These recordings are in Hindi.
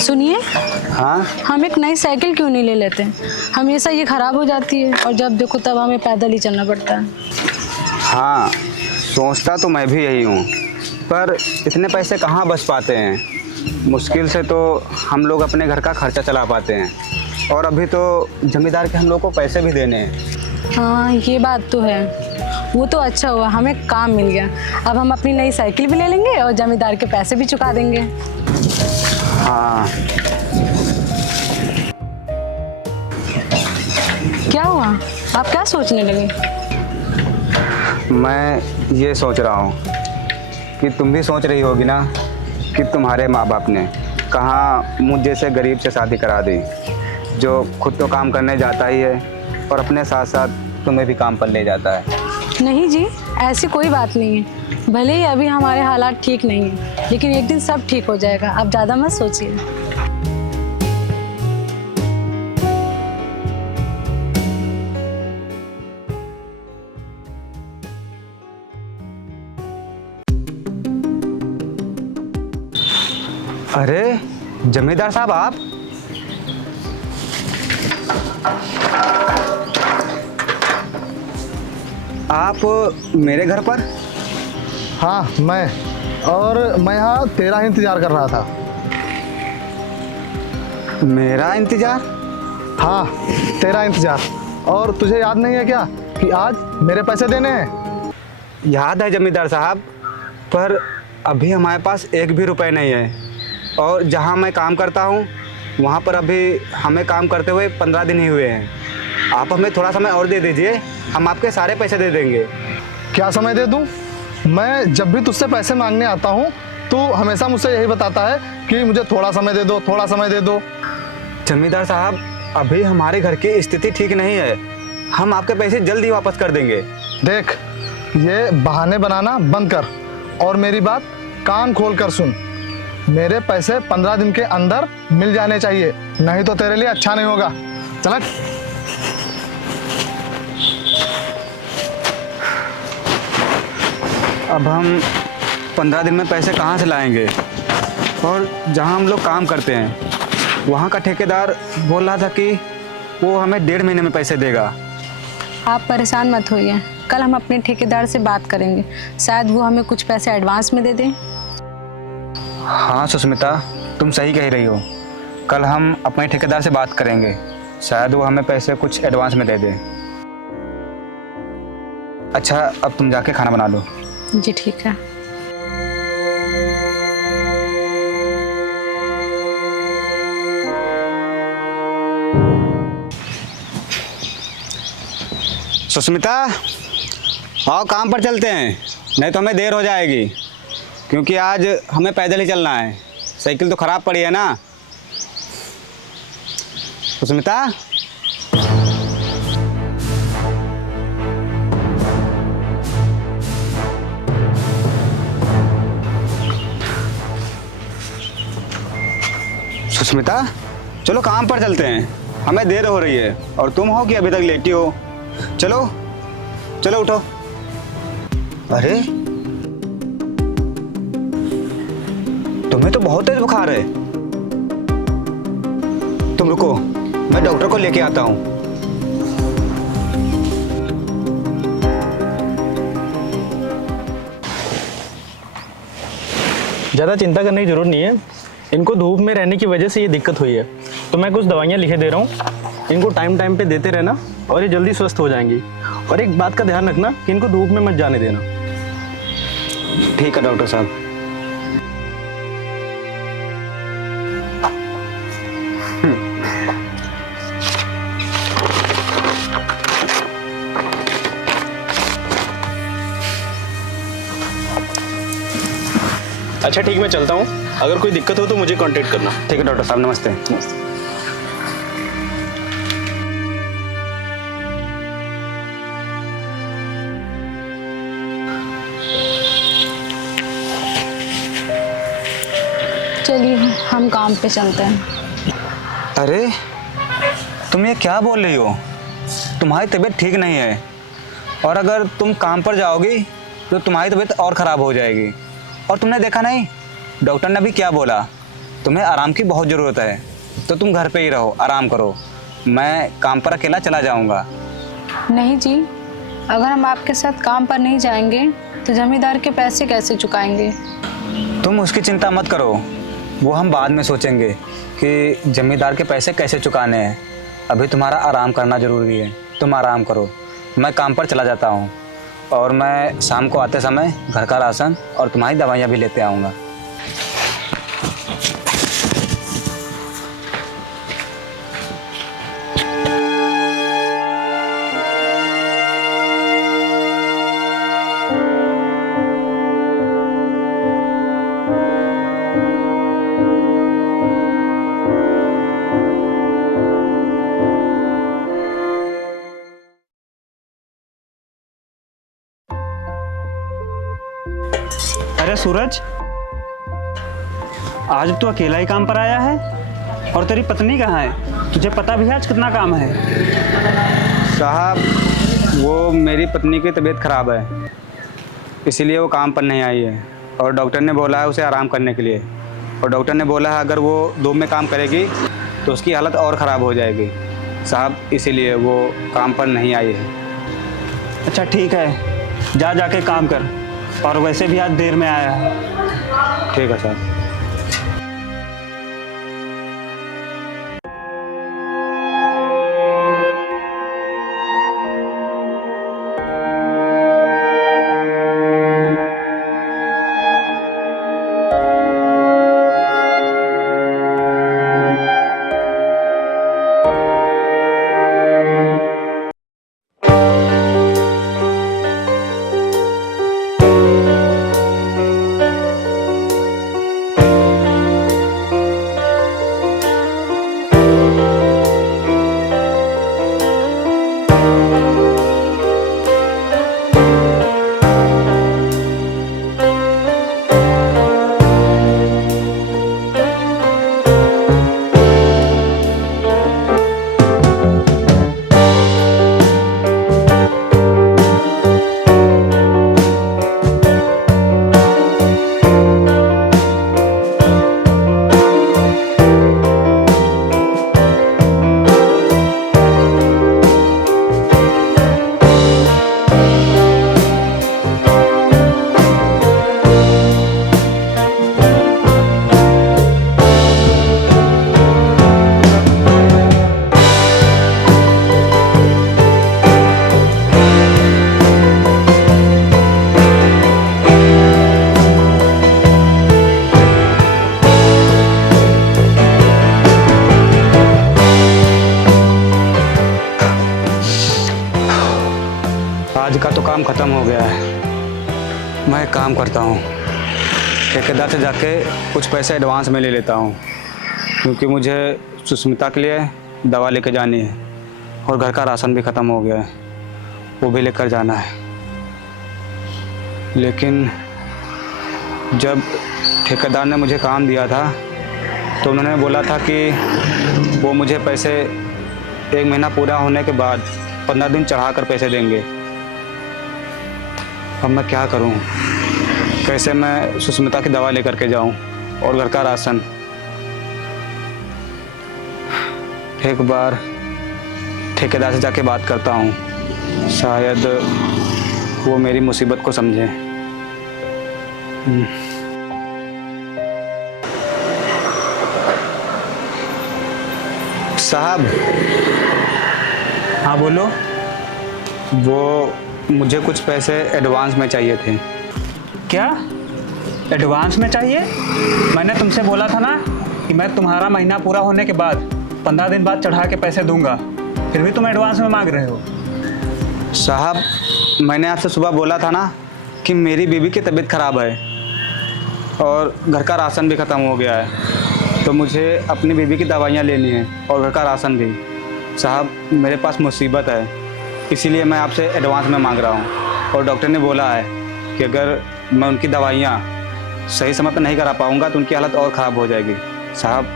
सुनिए, हाँ। हम एक नई साइकिल क्यों नहीं ले लेते? हमेशा ये खराब हो जाती है और जब देखो तब हमें पैदल ही चलना पड़ता है। हाँ, सोचता तो मैं भी यही हूँ, पर इतने पैसे कहाँ बच पाते हैं। मुश्किल से तो हम लोग अपने घर का खर्चा चला पाते हैं और अभी तो जमींदार के हम लोग को पैसे भी देने हैं। हाँ, ये बात तो है। वो तो अच्छा हुआ, हमें काम मिल गया। अब हम अपनी नई साइकिल भी ले लेंगे और जमींदार के पैसे भी चुका देंगे। हाँ। क्या हुआ? आप क्या सोचने लगे? मैं ये सोच रहा हूँ कि तुम भी सोच रही होगी ना कि तुम्हारे माँ बाप ने कहाँ मुझ जैसे गरीब से शादी करा दी, जो खुद तो काम करने जाता ही है और अपने साथ साथ तुम्हें भी काम पर ले जाता है। नहीं जी, ऐसी कोई बात नहीं है। भले ही अभी हमारे हालात ठीक नहीं है, लेकिन एक दिन सब ठीक हो जाएगा। आप ज़्यादा मत सोचिए। अरे जमींदार साहब, आप मेरे घर पर? हाँ, मैं यहाँ तेरा इंतजार कर रहा था। मेरा इंतजार? हाँ, तेरा इंतजार। और तुझे याद नहीं है क्या कि आज मेरे पैसे देने हैं? याद है जमींदार साहब, पर अभी हमारे पास एक भी रुपए नहीं है और जहाँ मैं काम करता हूँ वहाँ पर अभी हमें काम करते हुए 15 दिन ही हुए हैं। आप हमें थोड़ा समय और दे दीजिए, हम आपके सारे पैसे दे देंगे। क्या समय दे दूँ? मैं जब भी तुझसे पैसे मांगने आता हूँ तू हमेशा मुझसे यही बताता है कि मुझे थोड़ा समय दे दो, थोड़ा समय दे दो। जमींदार साहब, अभी हमारे घर की स्थिति ठीक नहीं है, हम आपके पैसे जल्दी वापस कर देंगे। देख, ये बहाने बनाना बंद कर और मेरी बात कान खोल कर सुन। मेरे पैसे 15 दिन के अंदर मिल जाने चाहिए, नहीं तो तेरे लिए अच्छा नहीं होगा। चल। अब हम 15 दिन में पैसे कहाँ से लाएंगे? और जहाँ हम लोग काम करते हैं वहाँ का ठेकेदार बोल रहा था कि वो हमें 1.5 महीने में पैसे देगा। आप परेशान मत होइए, कल हम अपने ठेकेदार से बात करेंगे, शायद वो हमें कुछ पैसे एडवांस में दे दें। हाँ सुष्मिता, तुम सही कह रही हो। कल हम अपने ठेकेदार से बात करेंगे, शायद वो हमें पैसे कुछ एडवांस में दे दे। अच्छा, अब तुम जाके खाना बना लो। जी ठीक है। सुष्मिता, आओ काम पर चलते हैं, नहीं तो हमें देर हो जाएगी, क्योंकि आज हमें पैदल ही चलना है। साइकिल तो ख़राब पड़ी है ना। सुष्मिता, सुष्मिता, चलो काम पर चलते हैं, हमें देर हो रही है और तुम हो कि अभी तक लेटी हो। चलो चलो, उठो। अरे तुम्हें तो बहुत तेज बुखार है। तुम रुको, मैं डॉक्टर को लेके आता हूँ। ज़्यादा चिंता करने की जरूरत नहीं है। इनको धूप में रहने की वजह से ये दिक्कत हुई है, तो मैं कुछ दवाइयाँ लिखे दे रहा हूँ। इनको टाइम टाइम पे देते रहना और ये जल्दी स्वस्थ हो जाएंगी। और एक बात का ध्यान रखना कि इनको धूप में मत जाने देना। ठीक है डॉक्टर साहब। अच्छा ठीक, मैं चलता हूँ। अगर कोई दिक्कत हो तो मुझे कांटेक्ट करना। ठीक है डॉक्टर साहब, नमस्ते। चलिए हम काम पे चलते हैं। अरे तुम ये क्या बोल रही हो? तुम्हारी तबीयत ठीक नहीं है और अगर तुम काम पर जाओगी तो तुम्हारी तबीयत और ख़राब हो जाएगी। और तुमने देखा नहीं डॉक्टर ने भी क्या बोला तुम्हें आराम की बहुत ज़रूरत है, तो तुम घर पे ही रहो, आराम करो। मैं काम पर अकेला चला जाऊंगा। नहीं जी, अगर हम आपके साथ काम पर नहीं जाएंगे तो जमींदार के पैसे कैसे चुकाएंगे? तुम उसकी चिंता मत करो, वो हम बाद में सोचेंगे कि जमींदार के पैसे कैसे चुकाने हैं। अभी तुम्हारा आराम करना ज़रूरी है, तुम आराम करो। मैं काम पर चला जाता हूँ और मैं शाम को आते समय घर का राशन और तुम्हारी दवाइयाँ भी लेते आऊँगा। अरे सूरज, आज तू अकेला ही काम पर आया है और तेरी पत्नी कहाँ है? तुझे पता भी है आज कितना काम है? साहब, वो मेरी पत्नी की तबीयत ख़राब है, इसीलिए वो काम पर नहीं आई है और डॉक्टर ने बोला है उसे आराम करने के लिए। और डॉक्टर ने बोला है अगर वो धूप में काम करेगी तो उसकी हालत और ख़राब हो जाएगी। साहब, इसीलिए वो काम पर नहीं आई है। अच्छा ठीक है, जाके काम कर। और वैसे भी आज देर में आया है। ठीक है साहब। आज का तो काम ख़त्म हो गया है। मैं एक काम करता हूँ, ठेकेदार से जाके कुछ पैसे एडवांस में ले लेता हूँ, क्योंकि मुझे सुष्मिता के लिए दवा लेके जानी है और घर का राशन भी ख़त्म हो गया है, वो भी लेकर जाना है। लेकिन जब ठेकेदार ने मुझे काम दिया था तो उन्होंने बोला था कि वो मुझे पैसे 1 महीना पूरा होने के बाद 15 दिन चढ़ा कर पैसे देंगे। अब मैं क्या करूं? कैसे मैं सुष्मिता की दवा लेकर के जाऊं और घर का राशन? एक बार ठेकेदार से जाके बात करता हूं, शायद वो मेरी मुसीबत को समझे। साहब। हाँ बोलो। वो मुझे कुछ पैसे एडवांस में चाहिए थे। क्या एडवांस में चाहिए? मैंने तुमसे बोला था ना कि मैं तुम्हारा महीना पूरा होने के बाद 15 दिन बाद चढ़ा के पैसे दूंगा, फिर भी तुम एडवांस में मांग रहे हो। साहब, मैंने आपसे सुबह बोला था ना कि मेरी बीवी की तबीयत ख़राब है और घर का राशन भी ख़त्म हो गया है, तो मुझे अपनी बीवी की दवाइयाँ लेनी है और घर का राशन भी। साहब, मेरे पास मुसीबत है, इसीलिए मैं आपसे एडवांस में मांग रहा हूँ। और डॉक्टर ने बोला है कि अगर मैं उनकी दवाइयाँ सही समय पर नहीं करा पाऊँगा तो उनकी हालत और ख़राब हो जाएगी। साहब,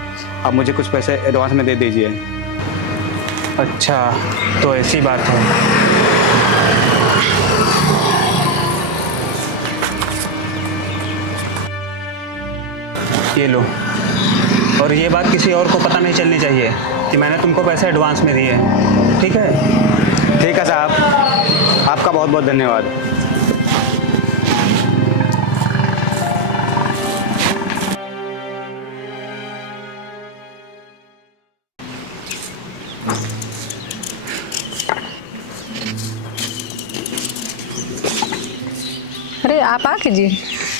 आप मुझे कुछ पैसे एडवांस में दे दीजिए। अच्छा, तो ऐसी बात है। ये लो। और ये बात किसी और को पता नहीं चलनी चाहिए कि मैंने तुमको पैसे एडवांस में दिए, ठीक है? ठीक है साहब, आपका बहुत बहुत धन्यवाद। अरे आप आ कीजिए।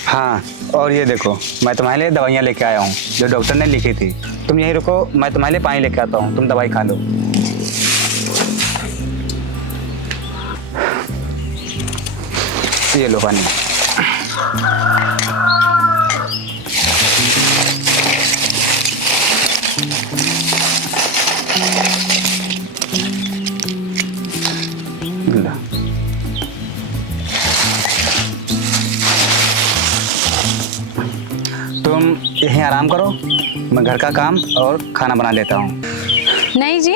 हाँ, और ये देखो, मैं तुम्हारे लिए दवाइयाँ लेके आया हूँ जो डॉक्टर ने लिखी थी। तुम यहीं रुको, मैं तुम्हारे लिए पानी लेके आता हूँ, तुम दवाई खा लो। ये लो पानी। लो। तुम यहीं आराम करो, मैं घर का काम और खाना बना लेता हूँ। नहीं जी,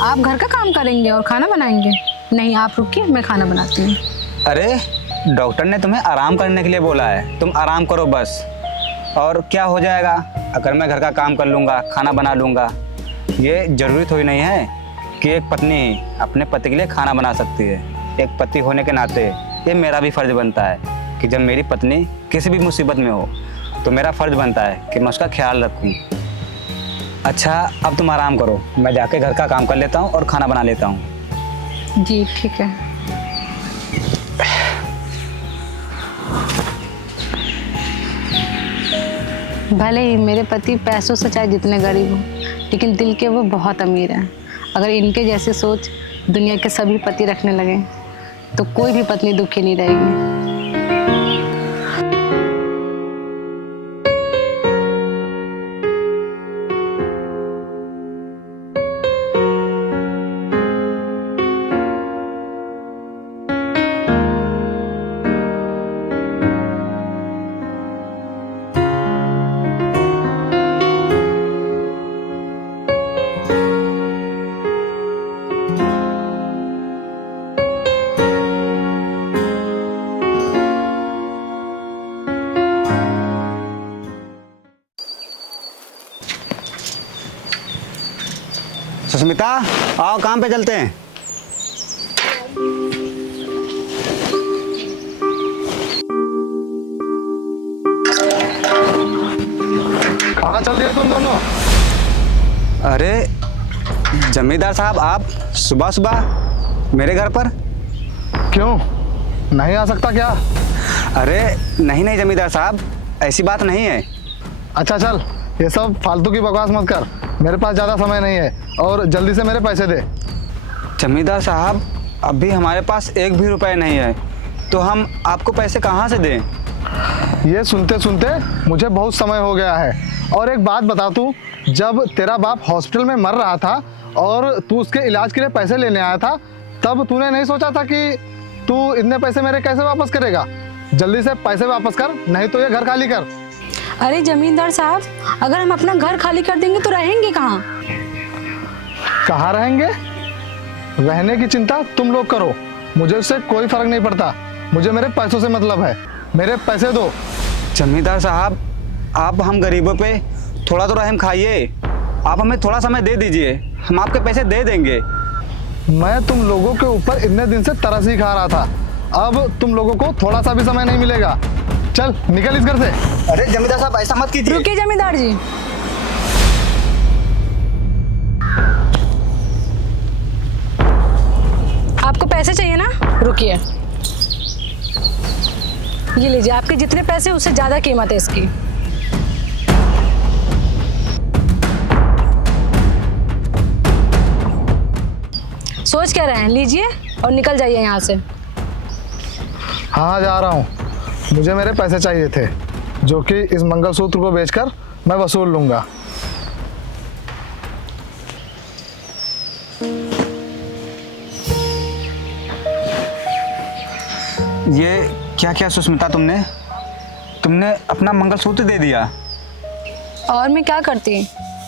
आप घर का काम करेंगे और खाना बनाएंगे? नहीं, आप रुकिए, मैं खाना बनाती हूँ। अरे डॉक्टर ने तुम्हें आराम करने के लिए बोला है, तुम आराम करो बस। और क्या हो जाएगा अगर मैं घर का काम कर लूँगा, खाना बना लूँगा? ये ज़रूरी थोड़ी नहीं है कि एक पत्नी ही अपने पति के लिए खाना बना सकती है। एक पति होने के नाते ये मेरा भी फ़र्ज़ बनता है कि जब मेरी पत्नी किसी भी मुसीबत में हो तो मेरा फ़र्ज़ बनता है कि मैं उसका ख्याल रखूँ। अच्छा, अब तुम आराम करो, मैं जाके घर का काम कर लेता हूँ और खाना बना लेता हूँ। जी ठीक है। भले ही मेरे पति पैसों से चाहे जितने गरीब हों, लेकिन दिल के वो बहुत अमीर हैं। अगर इनके जैसे सोच दुनिया के सभी पति रखने लगे तो कोई भी पत्नी दुखी नहीं रहेगी। सुष्मिता, आओ काम पे चलते हैं। कहाँ चल दिए तुम दोनों? अरे जमींदार साहब, आप सुबह सुबह मेरे घर पर? क्यों, नहीं आ सकता क्या? अरे नहीं नहीं जमींदार साहब, ऐसी बात नहीं है। अच्छा चल, ये सब फालतू की बकवास मत कर, मेरे पास ज़्यादा समय नहीं है और जल्दी से मेरे पैसे दे। जमींदार साहब, अभी हमारे पास एक भी रुपए नहीं है, तो हम आपको पैसे कहाँ से दें? ये सुनते सुनते मुझे बहुत समय हो गया है। और एक बात बता तू, जब तेरा बाप हॉस्पिटल में मर रहा था और तू उसके इलाज के लिए पैसे लेने आया था, तब तूने नहीं सोचा था कि तू इतने पैसे मेरे कैसे वापस करेगा? जल्दी से पैसे वापस कर, नहीं तो ये घर खाली कर। अरे जमींदार साहब, अगर हम अपना घर खाली कर देंगे तो रहेंगे कहाँ? कहाँ रहेंगे? रहने की चिंता तुम लोग करो, मुझे उससे कोई फर्क नहीं पड़ता। मुझे मेरे पैसों से मतलब है, मेरे पैसे दो। जमींदार साहब, आप हम गरीबों पे थोड़ा तो रहम खाइए। आप हमें थोड़ा समय दे दीजिए, हम आपके पैसे दे देंगे। मैं तुम लोगों के ऊपर इतने दिन से तरस ही खा रहा था, अब तुम लोगों को थोड़ा सा भी समय नहीं मिलेगा। चल निकल इस घर से। अरे जमींदार साहब, ऐसा मत कीजिए। रुकिए जमींदार जी, आपको पैसे चाहिए ना? रुकिए, ये लीजिए, आपके जितने पैसे उससे ज्यादा कीमत है इसकी। सोच क्या रहे हैं, लीजिए और निकल जाइए यहाँ से। हाँ जा रहा हूँ, मुझे मेरे पैसे चाहिए थे जो कि इस मंगलसूत्र को बेचकर मैं वसूल लूंगा। ये क्या क्या सुष्मिता, तुमने अपना मंगलसूत्र दे दिया? और मैं क्या करती,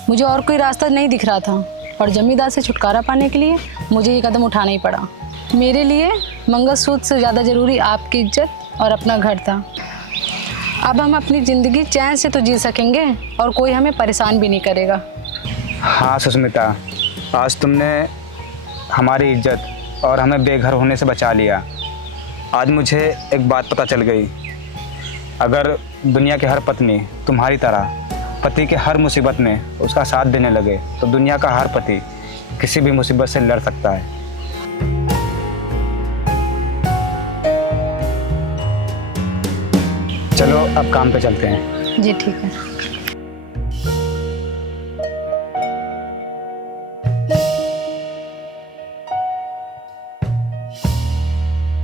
मुझे और कोई रास्ता नहीं दिख रहा था और जमींदार से छुटकारा पाने के लिए मुझे ये कदम उठाना ही पड़ा। मेरे लिए मंगलसूत्र से ज़्यादा ज़रूरी आपकी इज्जत और अपना घर था। अब हम अपनी ज़िंदगी चैन से तो जी सकेंगे और कोई हमें परेशान भी नहीं करेगा। हाँ सुष्मिता, आज तुमने हमारी इज्जत और हमें बेघर होने से बचा लिया। आज मुझे एक बात पता चल गई, अगर दुनिया की हर पत्नी तुम्हारी तरह पति के हर मुसीबत में उसका साथ देने लगे तो दुनिया का हर पति किसी भी मुसीबत से लड़ सकता है। चलो अब काम पे चलते हैं। जी ठीक है।